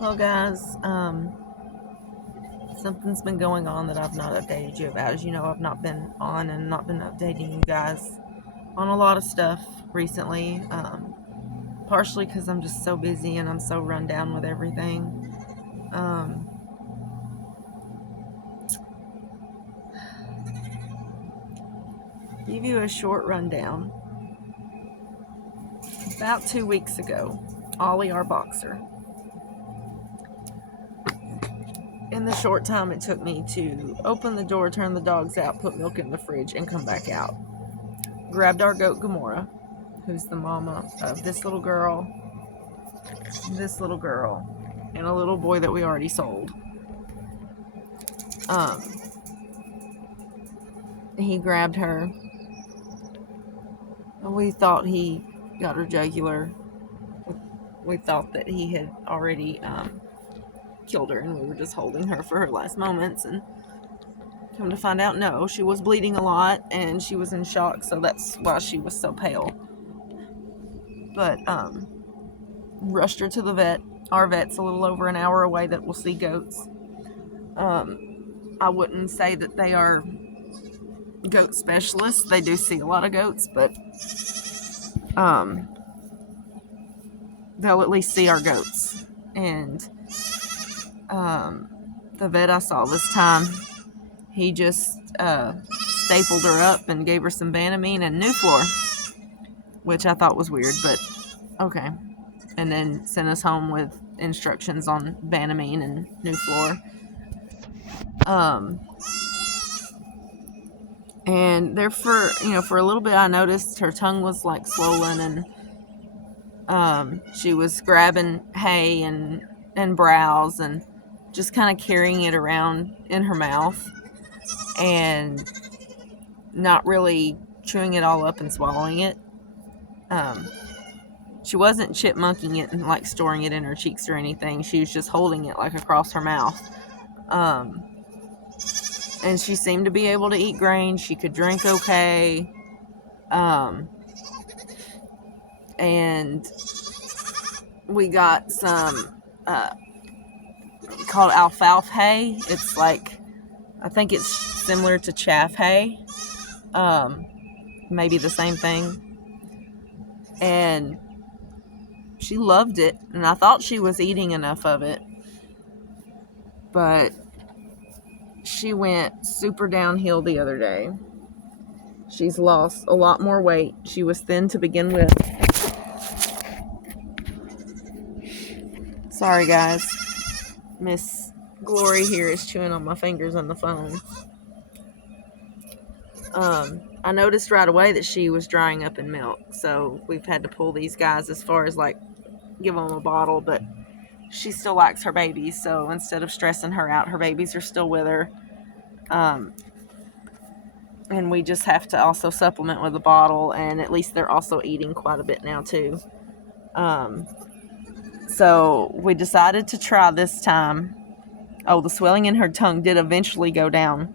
Well, guys, something's been going on that I've not updated you about. As you know, I've not been on and not been updating you guys on a lot of stuff recently. Partially because I'm just so busy and I'm so run down with everything. Um, give you a short rundown. About 2 weeks ago, Ollie, our boxer, in the short time it took me to open the door, turn the dogs out, put milk in the fridge, and come back out, grabbed our goat Gamora, who's the mama of this little girl, and a little boy that we already sold. He grabbed her. We thought he got her jugular. We thought that he had already killed her, and we were just holding her for her last moments. And come to find out, no, she was bleeding a lot, and she was in shock, so that's why she was so pale. But rushed her to the vet. Our vet's a little over an hour away that will see goats. I wouldn't say that they are goat specialists. They do see a lot of goats, but they'll at least see our goats. And the vet I saw this time, he just stapled her up and gave her some Banamine and Nuflor, which I thought was weird, but okay. And then sent us home with instructions on Banamine and Nuflor. And there for a little bit, I noticed her tongue was like swollen, and she was grabbing hay and browse and just kind of carrying it around in her mouth and not really chewing it all up and swallowing it. She wasn't chipmunking it and like storing it in her cheeks or anything. She was just holding it like across her mouth. And she seemed to be able to eat grain. She could drink okay. And we got some called alfalfa hay. It's like, I think it's similar to chaff hay. Maybe the same thing. And she loved it, and I thought she was eating enough of it. But she went super downhill the other day. She's lost a lot more weight. She was thin to begin with. Sorry, guys. Miss Glory here is chewing on my fingers on the phone. I noticed right away that she was drying up in milk, so we've had to pull these guys as far as like give them a bottle, but she still likes her babies, so instead of stressing her out, her babies are still with her. And we just have to also supplement with a bottle, and at least they're also eating quite a bit now too. So we decided to try this time. Oh, the swelling in her tongue did eventually go down.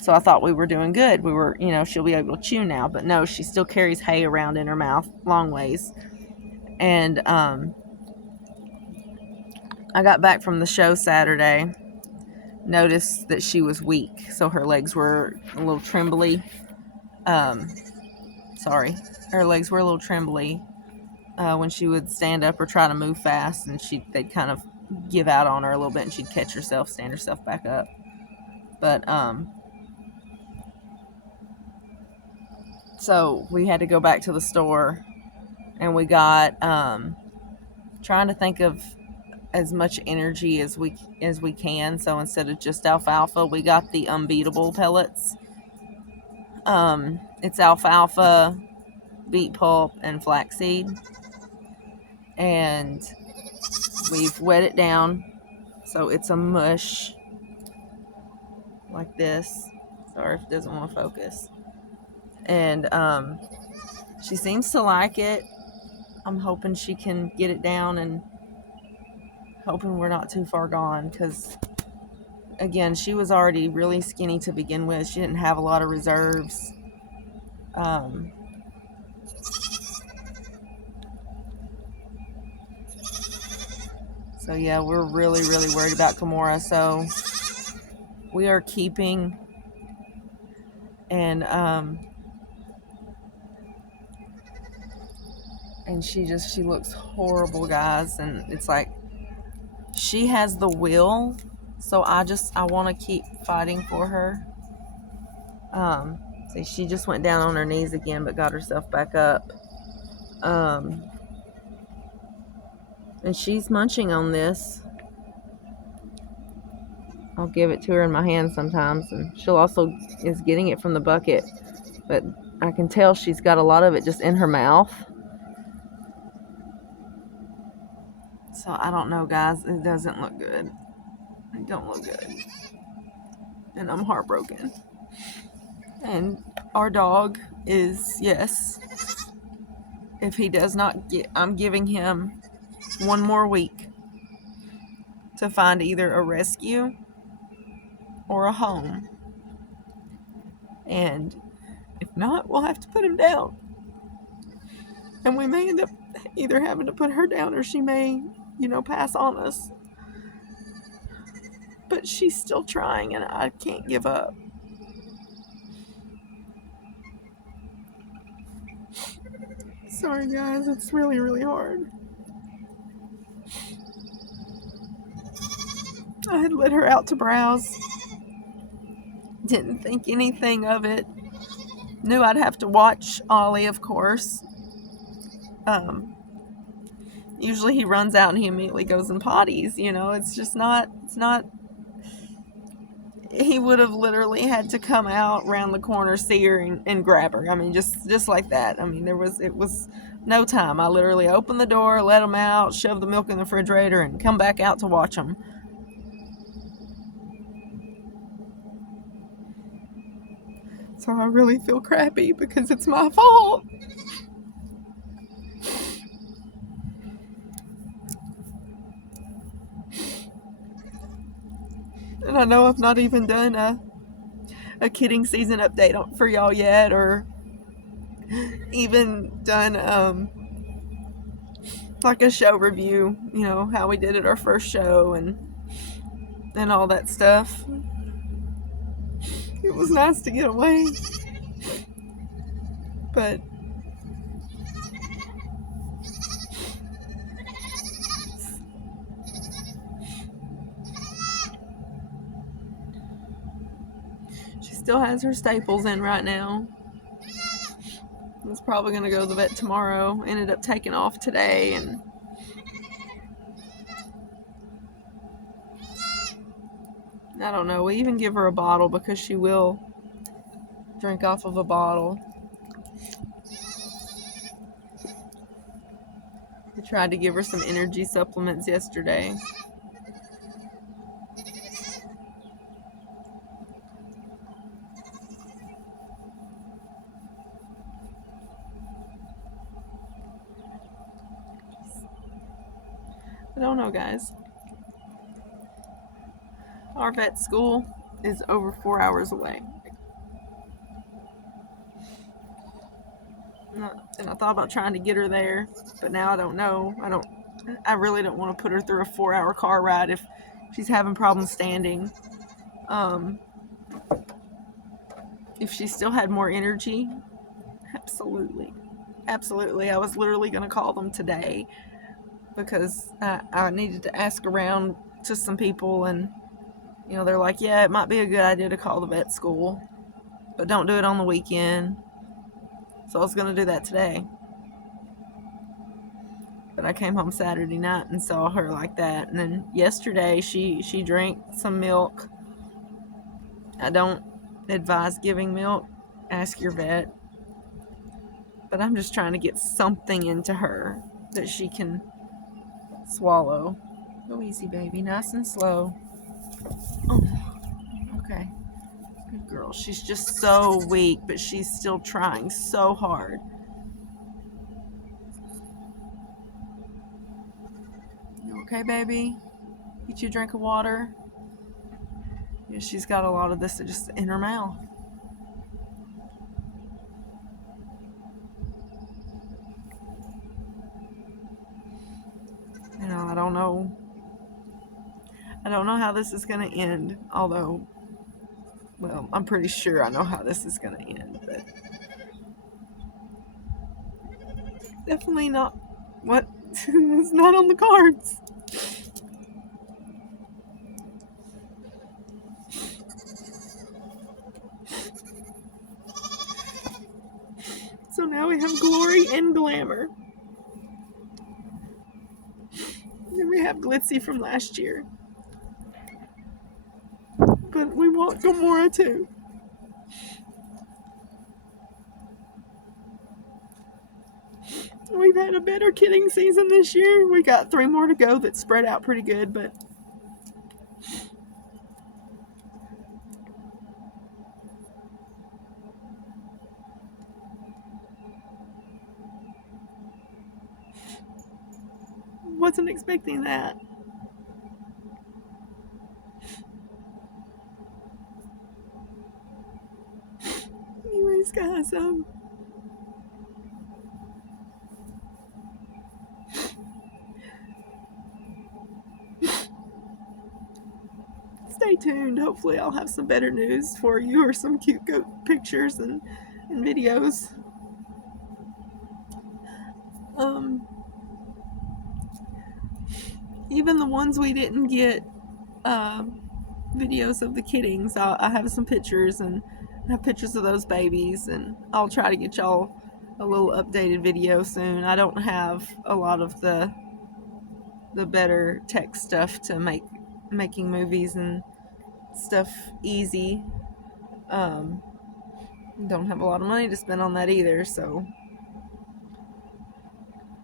So I thought we were doing good. We were, she'll be able to chew now, but no, she still carries hay around in her mouth long ways. And I got back from the show Saturday, noticed that she was weak, so her legs were a little trembly. Her legs were a little trembly when she would stand up or try to move fast, and they'd kind of give out on her a little bit, and she'd catch herself, stand herself back up. But so we had to go back to the store, and we got trying to think of as much energy as we can. So instead of just alfalfa, we got the Unbeatable pellets. It's alfalfa, beet pulp, and flaxseed, and we've wet it down so it's a mush like this. Sorry if it doesn't want to focus. And she seems to like it. I'm hoping she can get it down, and hoping we're not too far gone, because again, she was already really skinny to begin with. She didn't have a lot of reserves. So yeah, we're really, really worried about Kimura. So we are keeping, and she looks horrible, guys. And it's like, she has the will, so I want to keep fighting for her. See, she just went down on her knees again, but got herself back up. And she's munching on this. I'll give it to her in my hand sometimes, and she'll also is getting it from the bucket, but I can tell she's got a lot of it just in her mouth. So I don't know, guys. It doesn't look good. It don't look good. And I'm heartbroken. And our dog is, yes, if he does not get, I'm giving him 1 more week to find either a rescue or a home. And if not, we'll have to put him down. And we may end up either having to put her down, or she may, pass on us. But she's still trying, and I can't give up. Sorry, guys. It's really, really hard. I had let her out to browse. Didn't think anything of it. Knew I'd have to watch Ollie, of course. Usually he runs out and he immediately goes and potties. It's not. He would have literally had to come out round the corner, see her, and grab her. I mean, just like that. I mean, it was no time. I literally opened the door, let him out, shoved the milk in the refrigerator, and come back out to watch him. So I really feel crappy because it's my fault. And I know I've not even done a kidding season update for y'all yet, or even done like a show review, how we did at our first show and all that stuff. It was nice to get away, but she still has her staples in right now. I was probably going to go to the vet tomorrow. Ended up taking off today, and I don't know. We even give her a bottle because she will drink off of a bottle. I tried to give her some energy supplements yesterday. I don't know, guys. Our vet school is over 4 hours away. And I thought about trying to get her there, but now I don't know. I really don't want to put her through a 4-hour car ride if she's having problems standing. If she still had more energy, absolutely. I was literally going to call them today because I needed to ask around to some people, and they're like, yeah, it might be a good idea to call the vet school, but don't do it on the weekend. So I was going to do that today, but I came home Saturday night and saw her like that. And then yesterday she drank some milk. I don't advise giving milk. Ask your vet. But I'm just trying to get something into her that she can swallow. Go easy, baby. Nice and slow. Oh, okay. Good girl. She's just so weak, but she's still trying so hard. You okay, baby? Get you a drink of water? Yeah, she's got a lot of this just in her mouth. I don't know I don't know how this is going to end, although, well, I'm pretty sure I know how this is going to end, but definitely not what is not on the cards. So now we have glory and glamour. And we have Glitzy from last year. But we want Gamora too. We've had a better kidding season this year. We got 3 more to go that spread out pretty good, but wasn't expecting that. Anyways, guys, stay tuned. Hopefully I'll have some better news for you, or some cute goat pictures and videos. Even the ones we didn't get videos of the kiddings, I have some pictures, and I have pictures of those babies, and I'll try to get y'all a little updated video soon. I don't have a lot of the better tech stuff to making movies and stuff easy. Don't have a lot of money to spend on that either, so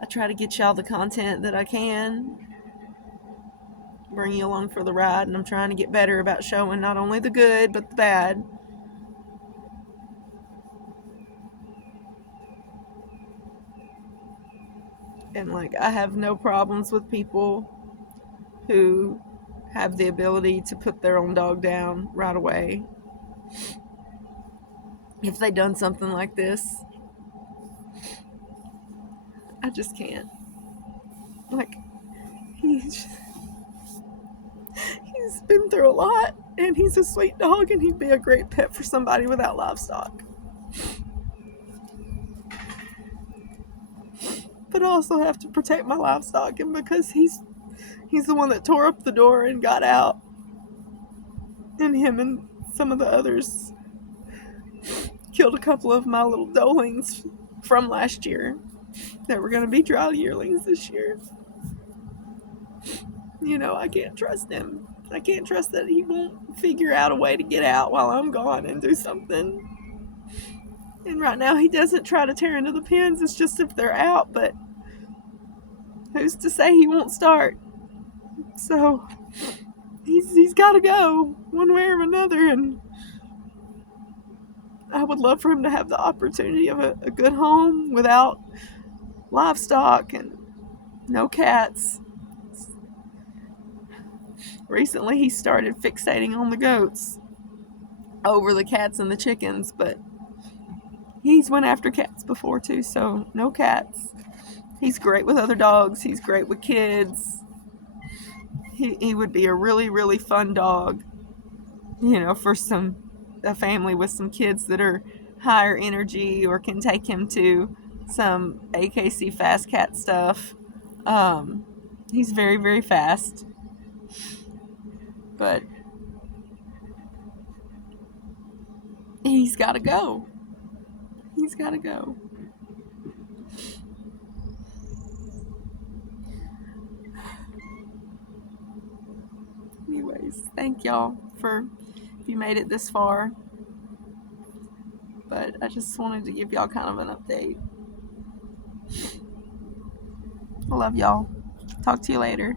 I try to get y'all the content that I can, bring you along for the ride, and I'm trying to get better about showing not only the good but the bad. And like, I have no problems with people who have the ability to put their own dog down right away if they've done something like this. I just can't. Like, he's been through a lot, and he's a sweet dog, and he'd be a great pet for somebody without livestock. But I also have to protect my livestock, and because he's the one that tore up the door and got out, and him and some of the others killed a couple of my little dolings from last year that were going to be dry yearlings this year. You know, I can't trust him. I can't trust that he won't figure out a way to get out while I'm gone and do something. And right now he doesn't try to tear into the pens. It's just if they're out, but who's to say he won't start? So he's got to go one way or another, and I would love for him to have the opportunity of a good home without livestock and no cats. Recently he started fixating on the goats over the cats and the chickens, but he's went after cats before too, so no cats. He's great with other dogs. He's great with kids. He would be a really, really fun dog, you know, for a family with some kids that are higher energy, or can take him to some AKC fast cat stuff. He's very, very fast, but he's got to go. He's got to go. Anyways, thank y'all for if you made it this far. But I just wanted to give y'all kind of an update. I love y'all. Talk to you later.